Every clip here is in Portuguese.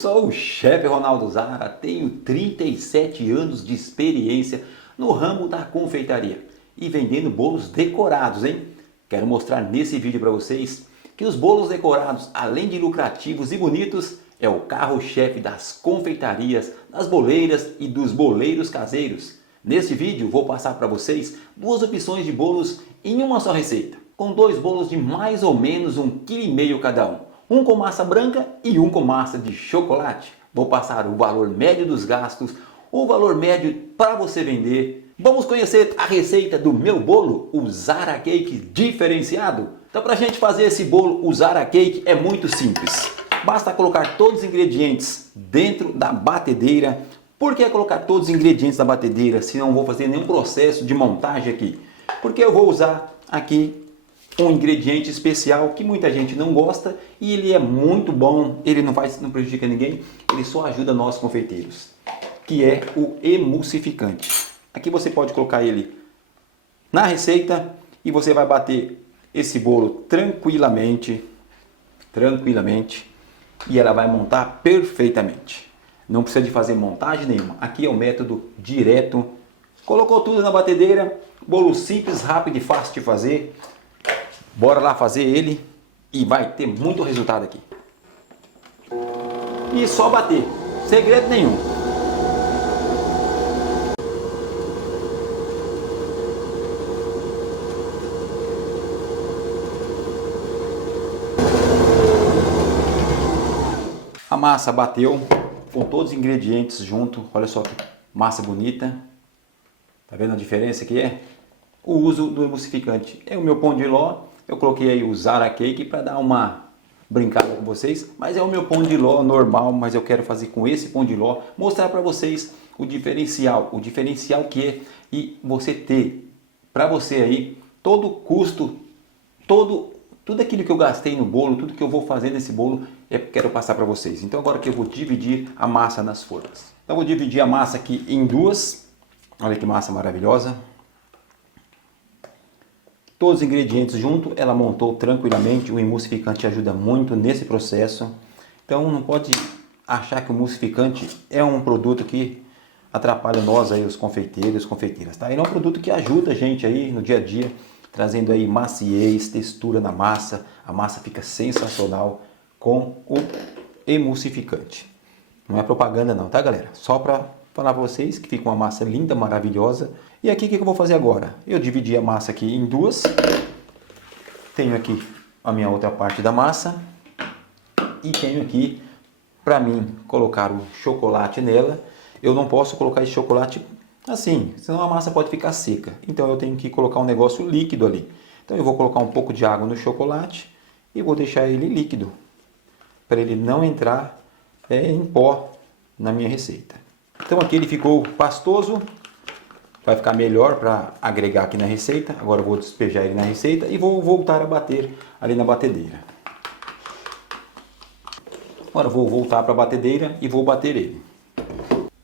Sou o chefe Ronaldo Zara, tenho 37 anos de experiência no ramo da confeitaria e vendendo bolos decorados, hein? Quero mostrar nesse vídeo para vocês que os bolos decorados, além de lucrativos e bonitos, é o carro-chefe das confeitarias, das boleiras e dos boleiros caseiros. Neste vídeo vou passar para vocês duas opções de bolos em uma só receita, com dois bolos de mais ou menos 1,5 kg cada um com massa branca e um com massa de chocolate. Vou passar o valor médio dos gastos, o valor médio para você vender. Vamos conhecer a receita do meu bolo, o Zara Cake diferenciado. Então, para a gente fazer esse bolo, o Zara Cake é muito simples. Basta colocar todos os ingredientes dentro da batedeira. Por que colocar todos os ingredientes na batedeira se não vou fazer nenhum processo de montagem aqui? Porque eu vou usar aqui um ingrediente especial que muita gente não gosta e ele é muito bom, ele não prejudica ninguém, ele só ajuda nós confeiteiros, que é o emulsificante. Aqui você pode colocar ele na receita e você vai bater esse bolo tranquilamente e ela vai montar perfeitamente. Não precisa de fazer montagem nenhuma. Aqui é o método direto. Colocou tudo na batedeira, bolo simples, rápido e fácil de fazer. Bora lá fazer ele e vai ter muito resultado aqui. E só bater, segredo nenhum. A massa bateu com todos os ingredientes junto. Olha só que massa bonita. Tá vendo a diferença que é? O uso do emulsificante. É o meu pão de ló. Eu coloquei aí o Zara Cake para dar uma brincada com vocês, mas é o meu pão de ló normal, mas eu quero fazer com esse pão de ló, mostrar para vocês o diferencial que é e você ter para você aí todo o custo, tudo aquilo que eu gastei no bolo, tudo que eu vou fazer nesse bolo, quero passar para vocês. Então agora que eu vou dividir a massa nas formas. Então eu vou dividir a massa aqui em duas. Olha que massa maravilhosa. Todos os ingredientes junto, ela montou tranquilamente. O emulsificante ajuda muito nesse processo. Então não pode achar que o emulsificante é um produto que atrapalha nós aí, os confeiteiros, confeiteiras, tá? Ele é um produto que ajuda a gente aí no dia a dia, trazendo aí maciez, textura na massa. A massa fica sensacional com o emulsificante. Não é propaganda não, tá, galera? Só para falar para vocês que fica uma massa linda, maravilhosa. E aqui o que eu vou fazer agora? Eu dividi a massa aqui em duas. Tenho aqui a minha outra parte da massa. E tenho aqui, para mim, colocar o chocolate nela. Eu não posso colocar esse chocolate assim, senão a massa pode ficar seca. Então eu tenho que colocar um negócio líquido ali. Então eu vou colocar um pouco de água no chocolate e vou deixar ele líquido, para ele não entrar em pó na minha receita. Então aqui ele ficou pastoso. Vai ficar melhor para agregar aqui na receita. Agora eu vou despejar ele na receita e vou voltar a bater ali na batedeira. Agora eu vou voltar para a batedeira e vou bater ele.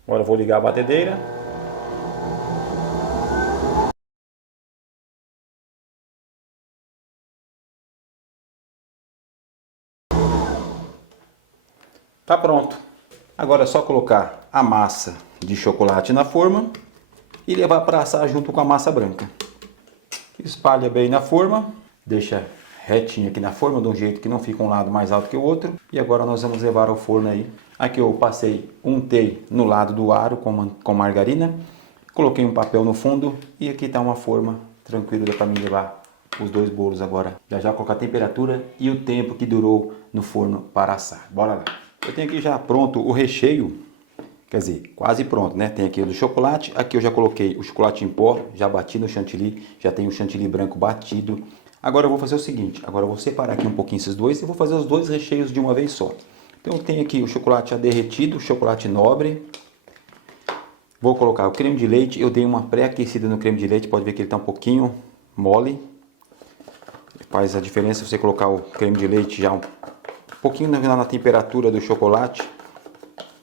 Agora eu vou ligar a batedeira. Tá pronto. Agora é só colocar a massa de chocolate na forma e levar para assar junto com a massa branca. Espalha bem na forma, deixa retinho aqui na forma, de um jeito que não fica um lado mais alto que o outro. E agora nós vamos levar ao forno aí. Aqui eu untei no lado do aro com margarina, coloquei um papel no fundo e aqui está uma forma tranquila para mim levar os dois bolos agora. Já colocar a temperatura e o tempo que durou no forno para assar. Bora lá. Eu tenho aqui já pronto o recheio. Quer dizer, quase pronto, né? Tem aqui o do chocolate, aqui eu já coloquei o chocolate em pó, já bati no chantilly, já tem o chantilly branco batido. Agora eu vou fazer o seguinte, agora eu vou separar aqui um pouquinho esses dois e vou fazer os dois recheios de uma vez só. Então eu tenho aqui o chocolate já derretido, o chocolate nobre. Vou colocar o creme de leite, eu dei uma pré-aquecida no creme de leite, pode ver que ele está um pouquinho mole. Faz a diferença você colocar o creme de leite já um pouquinho na temperatura do chocolate.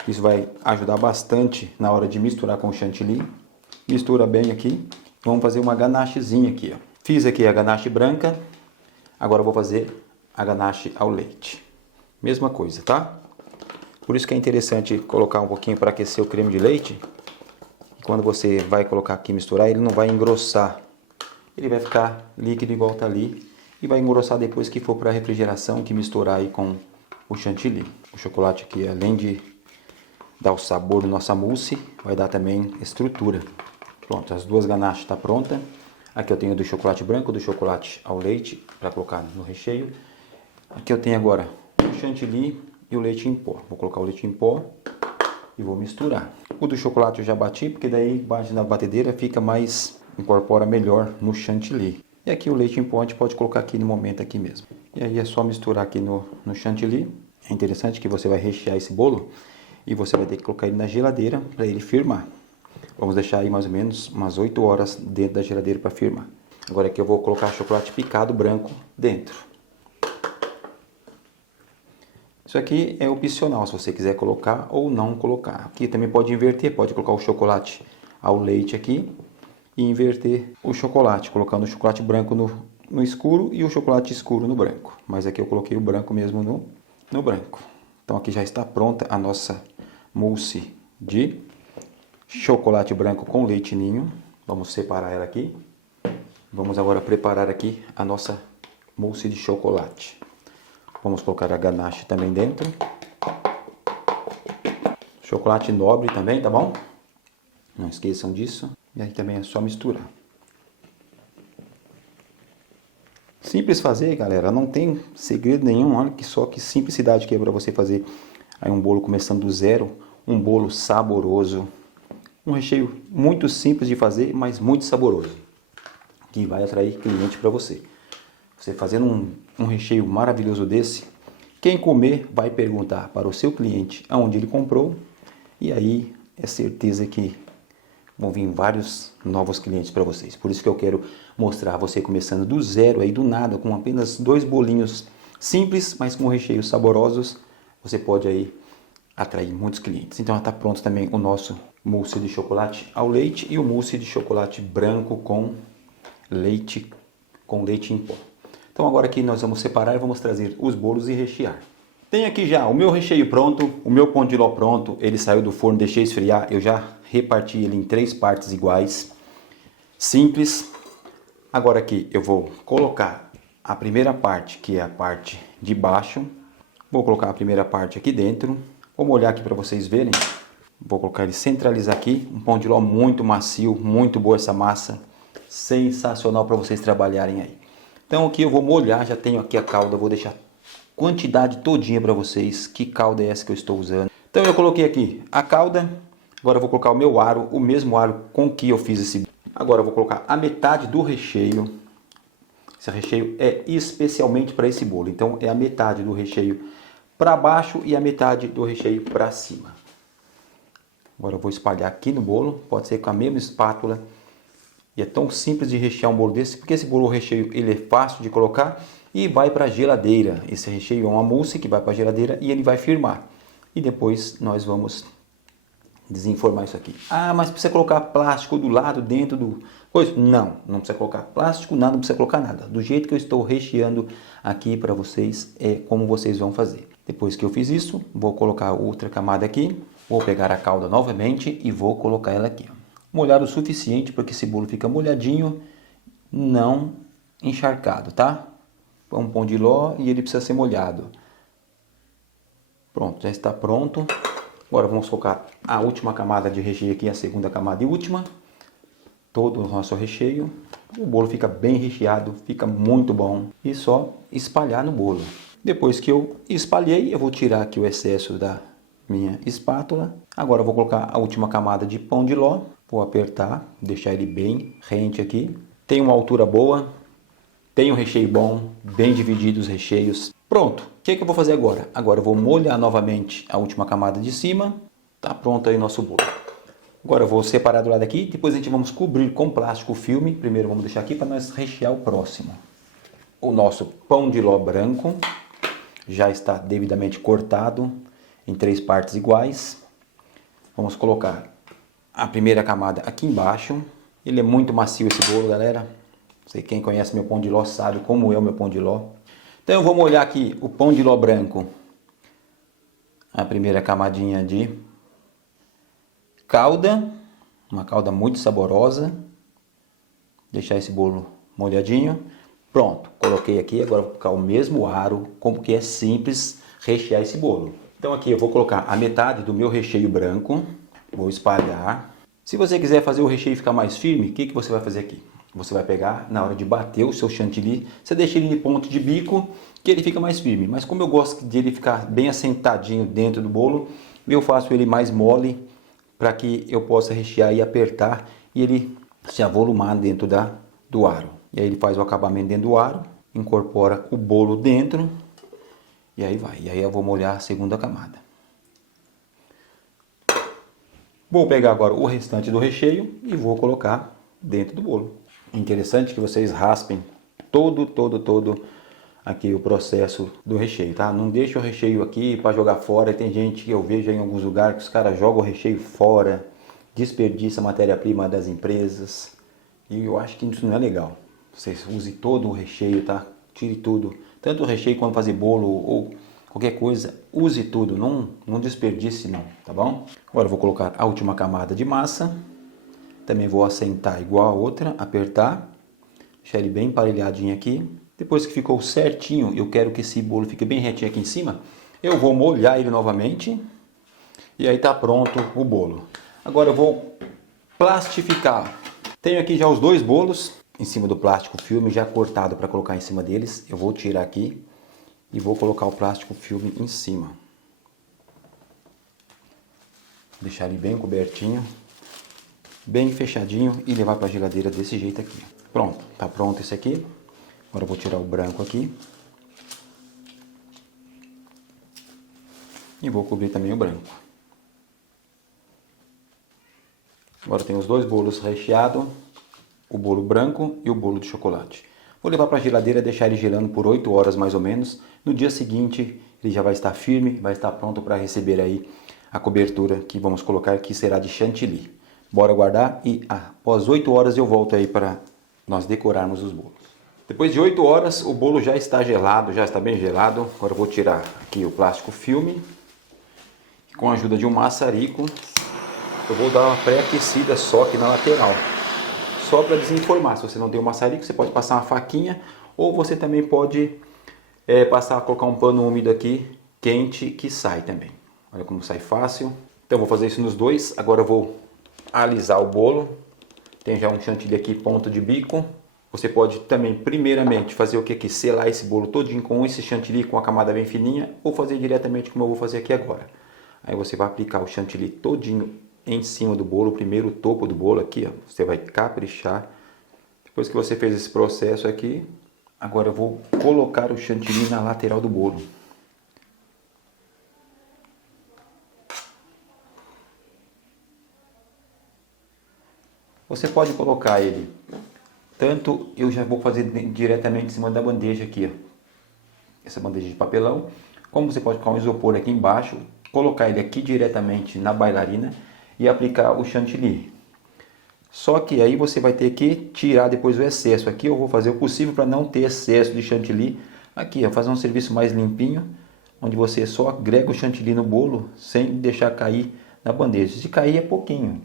Isso vai ajudar bastante na hora de misturar com o chantilly. Mistura bem aqui. Vamos fazer uma ganachezinha aqui, ó. Fiz aqui a ganache branca. Agora eu vou fazer a ganache ao leite. Mesma coisa, tá? Por isso que é interessante colocar um pouquinho para aquecer o creme de leite. E quando você vai colocar aqui e misturar, ele não vai engrossar. Ele vai ficar líquido igual tá ali. E vai engrossar depois que for para a refrigeração, que misturar aí com o chantilly. O chocolate aqui, além de dar o sabor da nossa mousse, vai dar também estrutura. Pronto, as duas ganaches estão prontas. Aqui eu tenho do chocolate branco, do chocolate ao leite, para colocar no recheio. Aqui eu tenho agora o chantilly e o leite em pó. Vou colocar o leite em pó e vou misturar. O do chocolate eu já bati, porque daí bate na batedeira, fica mais, incorpora melhor no chantilly. E aqui o leite em pó a gente pode colocar aqui no momento aqui mesmo. E aí é só misturar aqui no chantilly. É interessante que você vai rechear esse bolo e você vai ter que colocar ele na geladeira para ele firmar. Vamos deixar aí mais ou menos umas 8 horas dentro da geladeira para firmar. Agora aqui eu vou colocar chocolate picado branco dentro. Isso aqui é opcional, se você quiser colocar ou não colocar. Aqui também pode inverter, pode colocar o chocolate ao leite aqui e inverter o chocolate, colocando o chocolate branco no escuro e o chocolate escuro no branco. Mas aqui eu coloquei o branco mesmo no branco. Então aqui já está pronta a nossa mousse de chocolate branco com leite ninho. Vamos separar ela aqui. Vamos agora preparar aqui a nossa mousse de chocolate. Vamos colocar a ganache também dentro. Chocolate nobre também, tá bom? Não esqueçam disso. E aí também é só misturar. Simples fazer, galera. Não tem segredo nenhum. Olha que só que simplicidade que é para você fazer aí um bolo começando do zero. Um bolo saboroso. Um recheio muito simples de fazer, mas muito saboroso. Que vai atrair cliente para você. Você fazendo um recheio maravilhoso desse, quem comer vai perguntar para o seu cliente aonde ele comprou. E aí é certeza que vão vir vários novos clientes para vocês. Por isso que eu quero mostrar você começando do zero, aí do nada, com apenas 2 bolinhos simples, mas com recheios saborosos. Você pode aí atrair muitos clientes. Então já está pronto também o nosso mousse de chocolate ao leite e o mousse de chocolate branco com leite em pó. Então agora aqui nós vamos separar e vamos trazer os bolos e rechear. Tem aqui já o meu recheio pronto, o meu pão de ló pronto, ele saiu do forno, deixei esfriar, eu já reparti ele em 3 partes iguais, simples. Agora aqui eu vou colocar a primeira parte, que é a parte de baixo, vou colocar a primeira parte aqui dentro, vou molhar aqui para vocês verem, vou colocar ele centralizar aqui, um pão de ló muito macio, muito boa essa massa, sensacional para vocês trabalharem aí. Então aqui eu vou molhar, já tenho aqui a calda, vou deixar quantidade todinha para vocês, que calda é essa que eu estou usando. Então eu coloquei aqui a calda, agora eu vou colocar o meu aro, o mesmo aro com que eu fiz esse. Agora eu vou colocar a metade do recheio, esse recheio é especialmente para esse bolo, então é a metade do recheio para baixo e a metade do recheio para cima. Agora eu vou espalhar aqui no bolo, pode ser com a mesma espátula. E é tão simples de rechear um bolo desse, porque esse bolo recheio ele é fácil de colocar e vai para a geladeira. Esse recheio é uma mousse que vai para a geladeira e ele vai firmar. E depois nós vamos desenformar isso aqui. Ah, mas precisa colocar plástico do lado, dentro do coisa? Não, não precisa colocar plástico, nada, não precisa colocar nada. Do jeito que eu estou recheando aqui para vocês, é como vocês vão fazer. Depois que eu fiz isso, vou colocar outra camada aqui. Vou pegar a calda novamente e vou colocar ela aqui, ó. Molhar o suficiente para que esse bolo fica molhadinho, não encharcado, tá? É um pão de ló e ele precisa ser molhado. Pronto, já está pronto. Agora vamos colocar a última camada de recheio aqui, a segunda camada e última. Todo o nosso recheio. O bolo fica bem recheado, fica muito bom. E só espalhar no bolo. Depois que eu espalhei, eu vou tirar aqui o excesso da minha espátula. Agora eu vou colocar a última camada de pão de ló. Vou apertar, deixar ele bem rente aqui. Tem uma altura boa, tem um recheio bom, bem dividido os recheios. Pronto, o que eu vou fazer agora? Agora eu vou molhar novamente a última camada de cima. Tá pronto aí o nosso bolo. Agora eu vou separar do lado aqui, depois a gente vamos cobrir com plástico filme. Primeiro vamos deixar aqui para nós rechear o próximo. O nosso pão de ló branco já está devidamente cortado em 3 partes iguais. Vamos colocar a primeira camada aqui embaixo. Ele é muito macio esse bolo, galera. Sei quem conhece meu pão de ló sabe como é o meu pão de ló. Então eu vou molhar aqui o pão de ló branco a primeira camadinha de calda, uma calda muito saborosa. Deixar esse bolo molhadinho. Pronto, coloquei aqui, agora vou colocar o mesmo aro, como que é simples rechear esse bolo. Então aqui eu vou colocar a metade do meu recheio branco, vou espalhar. Se você quiser fazer o recheio ficar mais firme, o que você vai fazer aqui? Você vai pegar, na hora de bater o seu chantilly, você deixa ele em ponto de bico, que ele fica mais firme. Mas como eu gosto de ele ficar bem assentadinho dentro do bolo, eu faço ele mais mole, para que eu possa rechear e apertar e ele se avolumar dentro do aro. E aí ele faz o acabamento dentro do aro, incorpora o bolo dentro e aí vai. E aí eu vou molhar a segunda camada. Vou pegar agora o restante do recheio e vou colocar dentro do bolo. Interessante que vocês raspem todo aqui o processo do recheio, tá? Não deixa o recheio aqui para jogar fora. Tem gente que eu vejo em alguns lugares que os caras jogam o recheio fora, desperdiça a matéria-prima das empresas. E eu acho que isso não é legal. Vocês usem todo o recheio, tá? Tire tudo. Tanto o recheio quanto fazer bolo ou qualquer coisa, use tudo. Não desperdice não, tá bom? Agora eu vou colocar a última camada de massa. Também vou assentar igual a outra, apertar. Deixar ele bem emparelhadinho aqui. Depois que ficou certinho, eu quero que esse bolo fique bem retinho aqui em cima. Eu vou molhar ele novamente. E aí tá pronto o bolo. Agora eu vou plastificar. Tenho aqui já os dois bolos em cima do plástico filme, já cortado para colocar em cima deles. Eu vou tirar aqui e vou colocar o plástico filme em cima. Deixar ele bem cobertinho, bem fechadinho e levar para a geladeira desse jeito aqui. Pronto, tá pronto esse aqui. Agora eu vou tirar o branco aqui. E vou cobrir também o branco. Agora tem os dois bolos recheados, o bolo branco e o bolo de chocolate. Vou levar para a geladeira e deixar ele gelando por 8 horas mais ou menos. No dia seguinte ele já vai estar firme, vai estar pronto para receber aí a cobertura que vamos colocar, que será de chantilly. Bora guardar e após 8 horas eu volto aí para nós decorarmos os bolos. Depois de 8 horas o bolo já está gelado, já está bem gelado. Agora eu vou tirar aqui o plástico filme. Com a ajuda de um maçarico eu vou dar uma pré-aquecida só aqui na lateral. Só para desenformar. Se você não tem um maçarico, você pode passar uma faquinha. Ou você também pode colocar um pano úmido aqui, quente, que sai também. Olha como sai fácil. Então eu vou fazer isso nos dois. Agora eu vou alisar o bolo. Tem já um chantilly aqui, ponto de bico. Você pode também, primeiramente, fazer o que aqui? Selar esse bolo todinho com esse chantilly, com a camada bem fininha. Ou fazer diretamente como eu vou fazer aqui agora. Aí você vai aplicar o chantilly todinho em cima do bolo, primeiro o topo do bolo aqui, ó. Você vai caprichar. Depois que você fez esse processo aqui, agora eu vou colocar o chantilly na lateral do bolo. Você pode colocar ele, tanto eu já vou fazer diretamente em cima da bandeja aqui, ó. Essa bandeja de papelão, como você pode colocar um isopor aqui embaixo, colocar ele aqui diretamente na bailarina e aplicar o chantilly. Só que aí você vai ter que tirar depois o excesso. Aqui eu vou fazer o possível para não ter excesso de chantilly. Aqui, ó, fazer um serviço mais limpinho, onde você só agrega o chantilly no bolo sem deixar cair na bandeja. Se cair é pouquinho.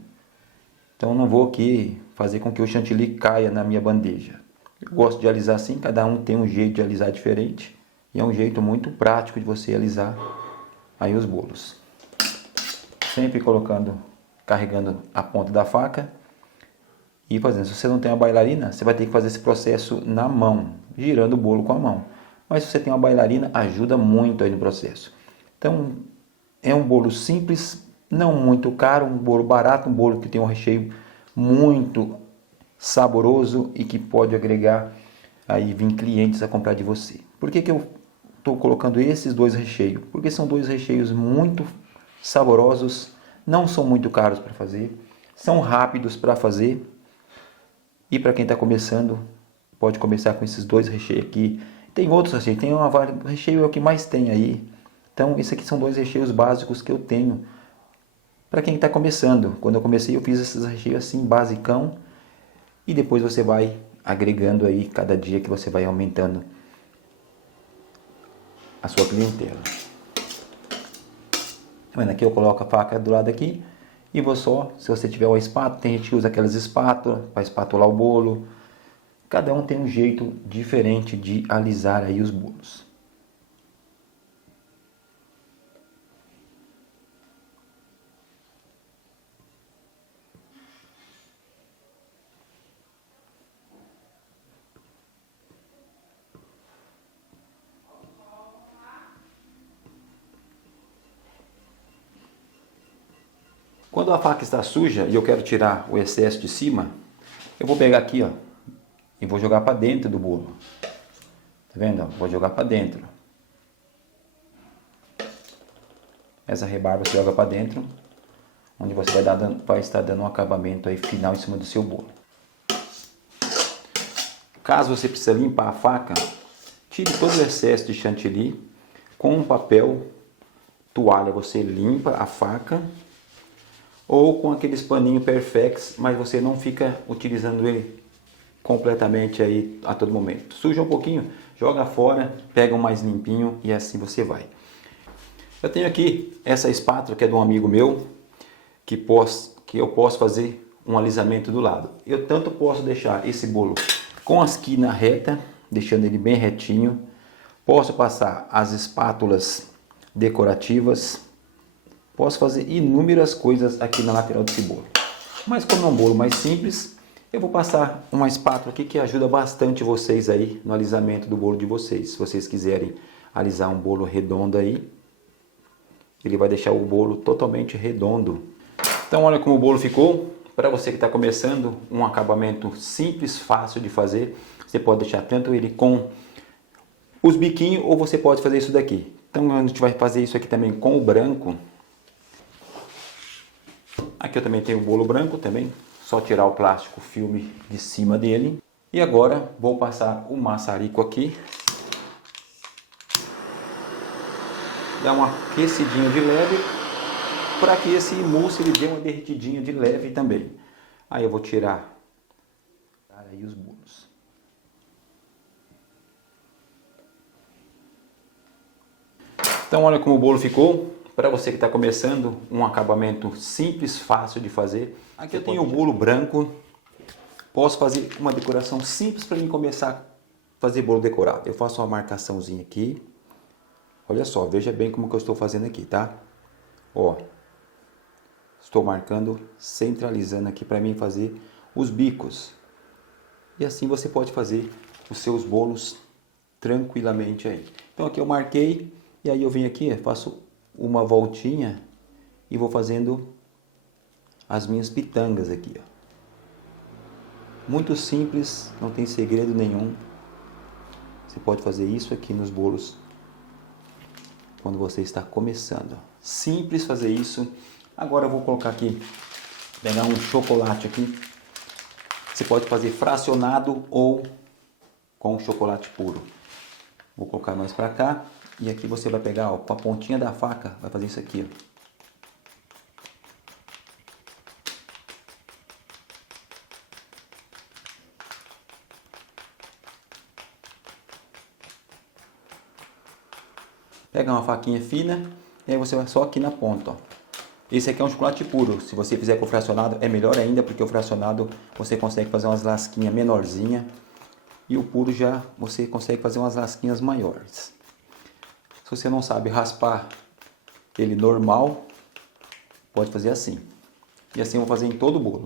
Então não vou aqui fazer com que o chantilly caia na minha bandeja. Eu gosto de alisar assim, cada um tem um jeito de alisar diferente. E é um jeito muito prático de você alisar aí os bolos. Sempre carregando a ponta da faca e fazendo. Se você não tem uma bailarina, você vai ter que fazer esse processo na mão, girando o bolo com a mão. Mas se você tem uma bailarina, ajuda muito aí no processo. Então, é um bolo simples, não muito caro, um bolo barato, um bolo que tem um recheio muito saboroso e que pode agregar aí vir clientes a comprar de você. Por que eu estou colocando esses dois recheios? Porque são dois recheios muito saborosos, não são muito caros para fazer, são rápidos para fazer e para quem está começando, pode começar com esses dois recheios aqui. Tem outros recheios, tem o recheio é o que mais tem aí. Então, esses aqui são dois recheios básicos que eu tenho para quem está começando. Quando eu comecei, eu fiz esses recheios assim, basicão, e depois você vai agregando aí cada dia que você vai aumentando a sua clientela. Tá vendo? Aqui eu coloco a faca do lado aqui e vou só, se você tiver uma espátula, tem gente que usa aquelas espátulas para espatular o bolo. Cada um tem um jeito diferente de alisar aí os bolos. Quando a faca está suja e eu quero tirar o excesso de cima, eu vou pegar aqui, ó, e vou jogar para dentro do bolo. Tá vendo? Vou jogar para dentro. Essa rebarba você joga para dentro, onde você vai estar dando um acabamento aí final em cima do seu bolo. Caso você precise limpar a faca, tire todo o excesso de chantilly com um papel toalha. Você limpa a faca ou com aqueles paninhos Perfex, mas você não fica utilizando ele completamente aí a todo momento. Suja um pouquinho, joga fora, pega um mais limpinho e assim você vai. Eu tenho aqui essa espátula que é de um amigo meu, que eu posso fazer um alisamento do lado. Eu tanto posso deixar esse bolo com a esquina reta, deixando ele bem retinho. Posso passar as espátulas decorativas. Posso fazer inúmeras coisas aqui na lateral desse bolo. Mas como é um bolo mais simples, eu vou passar uma espátula aqui que ajuda bastante vocês aí no alisamento do bolo de vocês. Se vocês quiserem alisar um bolo redondo aí, ele vai deixar o bolo totalmente redondo. Então olha como o bolo ficou. Para você que está começando, um acabamento simples, fácil de fazer. Você pode deixar tanto ele com os biquinhos ou você pode fazer isso daqui. Então a gente vai fazer isso aqui também com o branco. Aqui eu também tenho o bolo branco também, só tirar o plástico filme de cima dele. E agora vou passar o maçarico aqui. Dar uma aquecidinha de leve, para que esse mousse ele dê uma derretidinha de leve também. Aí eu vou tirar aí os bolos. Então olha como o bolo ficou. Para você que está começando, um acabamento simples, fácil de fazer. Aqui eu tenho o bolo branco. Posso fazer uma decoração simples para mim começar a fazer bolo decorado. Eu faço uma marcaçãozinha aqui. Olha só, veja bem como que eu estou fazendo aqui, tá? Ó, estou marcando, centralizando aqui para mim fazer os bicos. E assim você pode fazer os seus bolos tranquilamente aí. Então aqui eu marquei e aí eu venho aqui, faço uma voltinha e vou fazendo as minhas pitangas aqui, ó. Muito simples, não tem segredo nenhum. Você pode fazer isso aqui nos bolos quando você está começando. Simples fazer isso. Agora eu vou colocar aqui, pegar um chocolate aqui. Você pode fazer fracionado ou com chocolate puro. Vou colocar mais para cá. E aqui você vai pegar, ó, com a pontinha da faca, vai fazer isso aqui, ó. Pega uma faquinha fina e aí você vai só aqui na ponta, ó. Esse aqui é um chocolate puro. Se você fizer com fracionado é melhor ainda, porque o fracionado você consegue fazer umas lasquinhas menorzinhas e o puro já você consegue fazer umas lasquinhas maiores. Se você não sabe raspar ele normal, pode fazer assim. E assim eu vou fazer em todo o bolo.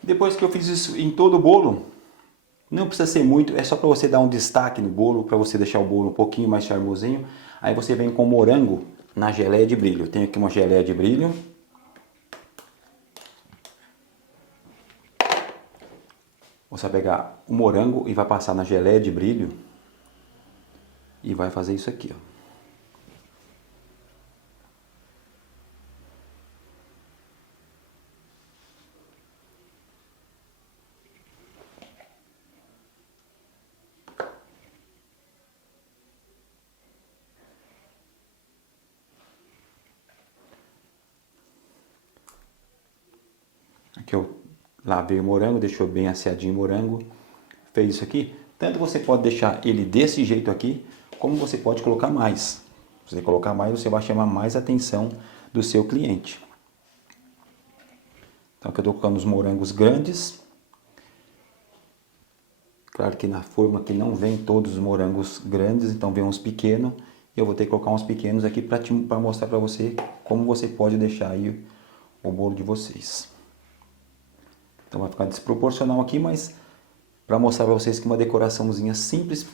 Depois que eu fiz isso em todo o bolo, não precisa ser muito, é só para você dar um destaque no bolo, para você deixar o bolo um pouquinho mais charmosinho. Aí você vem com morango na geleia de brilho. Eu tenho aqui uma geleia de brilho. Você vai pegar o morango e vai passar na geleia de brilho e vai fazer isso aqui, ó. Aqui eu lavei o morango, deixou bem asseadinho o morango. Fez isso aqui. Tanto você pode deixar ele desse jeito aqui, como você pode colocar mais. Se você colocar mais, você vai chamar mais atenção do seu cliente. Então aqui eu estou colocando os morangos grandes. Claro que na forma aqui não vem todos os morangos grandes, então vem uns pequenos. E eu vou ter que colocar uns pequenos aqui para mostrar para você como você pode deixar aí o bolo de vocês. Então vai ficar desproporcional aqui, mas para mostrar para vocês que uma decoraçãozinha simples,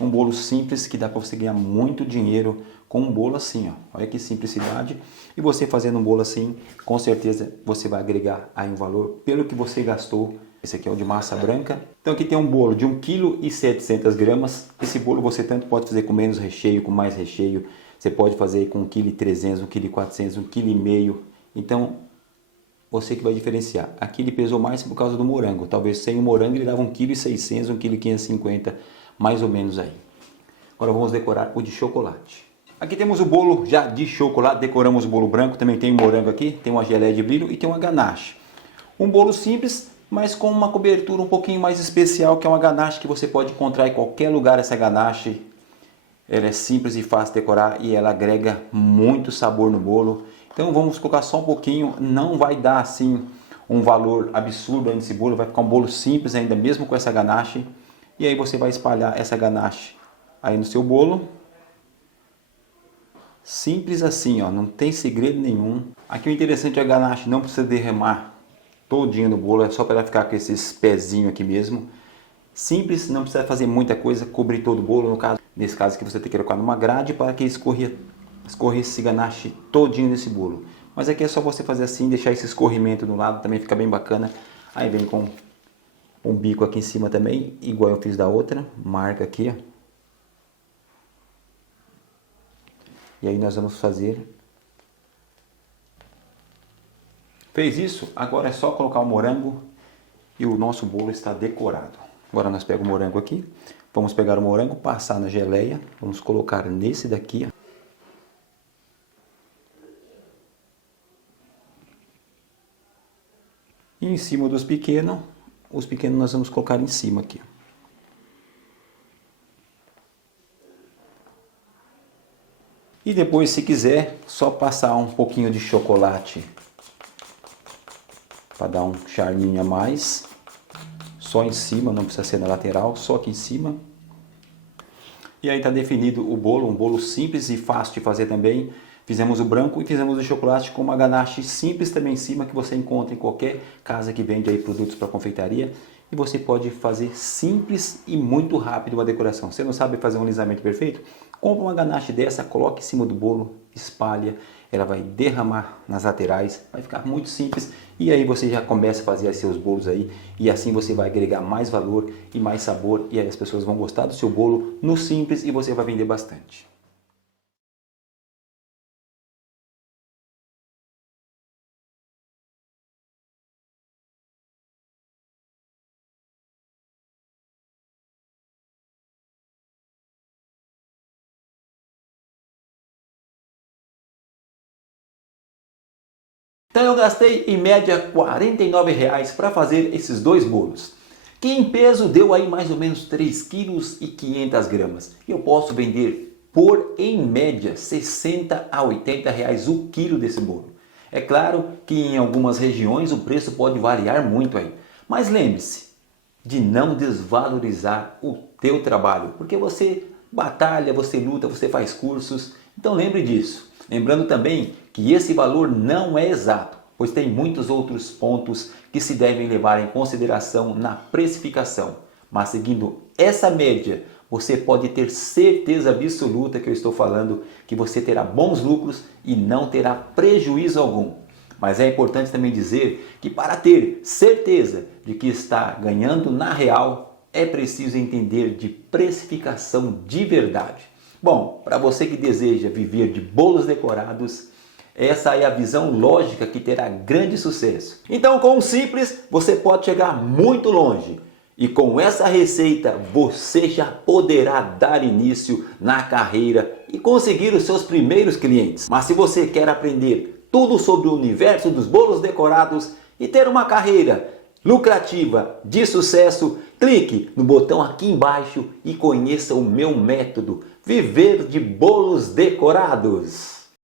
um bolo simples que dá para você ganhar muito dinheiro com um bolo assim, ó. Olha que simplicidade. E você fazendo um bolo assim, com certeza você vai agregar aí um valor pelo que você gastou. Esse aqui é o de massa branca. Então aqui tem um bolo de 1,7 kg. Esse bolo você tanto pode fazer com menos recheio, com mais recheio. Você pode fazer com 1,3 kg, 1,4 kg, 1,5 kg. Então você que vai diferenciar. Aqui ele pesou mais por causa do morango. Talvez sem o morango ele dava 1,6 kg, 1,550 kg, mais ou menos aí. Agora vamos decorar o de chocolate. Aqui temos o bolo já de chocolate, decoramos o bolo branco, também tem o morango aqui, tem uma geleia de brilho e tem uma ganache. Um bolo simples, mas com uma cobertura um pouquinho mais especial, que é uma ganache que você pode encontrar em qualquer lugar. Essa ganache, ela é simples e fácil de decorar e ela agrega muito sabor no bolo. Então vamos colocar só um pouquinho, não vai dar assim um valor absurdo nesse bolo, vai ficar um bolo simples ainda mesmo com essa ganache. E aí você vai espalhar essa ganache aí no seu bolo. Simples assim, ó, não tem segredo nenhum. Aqui o interessante é a ganache não precisa derramar todinho no bolo, é só para ela ficar com esses pezinhos aqui mesmo. Simples, não precisa fazer muita coisa, cobrir todo o bolo. No caso, nesse caso aqui você tem que colocar numa grade para que escorresse esse ganache todinho nesse bolo. Mas aqui é só você fazer assim, deixar esse escorrimento do lado, também fica bem bacana. Aí vem com um bico aqui em cima também, igual eu fiz da outra, marca aqui, ó. E aí nós vamos fazer. Fez isso, agora é só colocar o morango e o nosso bolo está decorado. Agora nós pegamos o morango aqui, vamos pegar o morango, passar na geleia, vamos colocar nesse daqui, ó. E em cima dos pequenos, os pequenos nós vamos colocar em cima aqui. E depois, se quiser, só passar um pouquinho de chocolate para dar um charminho a mais. Só em cima, não precisa ser na lateral, só aqui em cima. E aí está definido o bolo, um bolo simples e fácil de fazer também. Fizemos o branco e fizemos o chocolate com uma ganache simples também em cima, que você encontra em qualquer casa que vende aí produtos para confeitaria. E você pode fazer simples e muito rápido uma decoração. Você não sabe fazer um alisamento perfeito? Compra uma ganache dessa, coloca em cima do bolo, espalha, ela vai derramar nas laterais, vai ficar muito simples. E aí você já começa a fazer seus bolos aí, e assim você vai agregar mais valor e mais sabor, e aí as pessoas vão gostar do seu bolo no simples e você vai vender bastante. Então eu gastei em média R$ 49,00 para fazer esses dois bolos, que em peso deu aí mais ou menos 3,5 kg. E eu posso vender por, em média, R$ 60 a R$ 80 o quilo desse bolo. É claro que em algumas regiões o preço pode variar muito aí, mas lembre-se de não desvalorizar o teu trabalho, porque você batalha, você luta, você faz cursos, então lembre disso. Lembrando também que esse valor não é exato, pois tem muitos outros pontos que se devem levar em consideração na precificação. Mas seguindo essa média, você pode ter certeza absoluta que eu estou falando que você terá bons lucros e não terá prejuízo algum. Mas é importante também dizer que para ter certeza de que está ganhando na real, é preciso entender de precificação de verdade. Bom, para você que deseja viver de bolos decorados, essa é a visão lógica que terá grande sucesso. Então, com o simples, você pode chegar muito longe. E com essa receita, você já poderá dar início na carreira e conseguir os seus primeiros clientes. Mas se você quer aprender tudo sobre o universo dos bolos decorados e ter uma carreira lucrativa de sucesso, clique no botão aqui embaixo e conheça o meu método Viver de Bolos Decorados.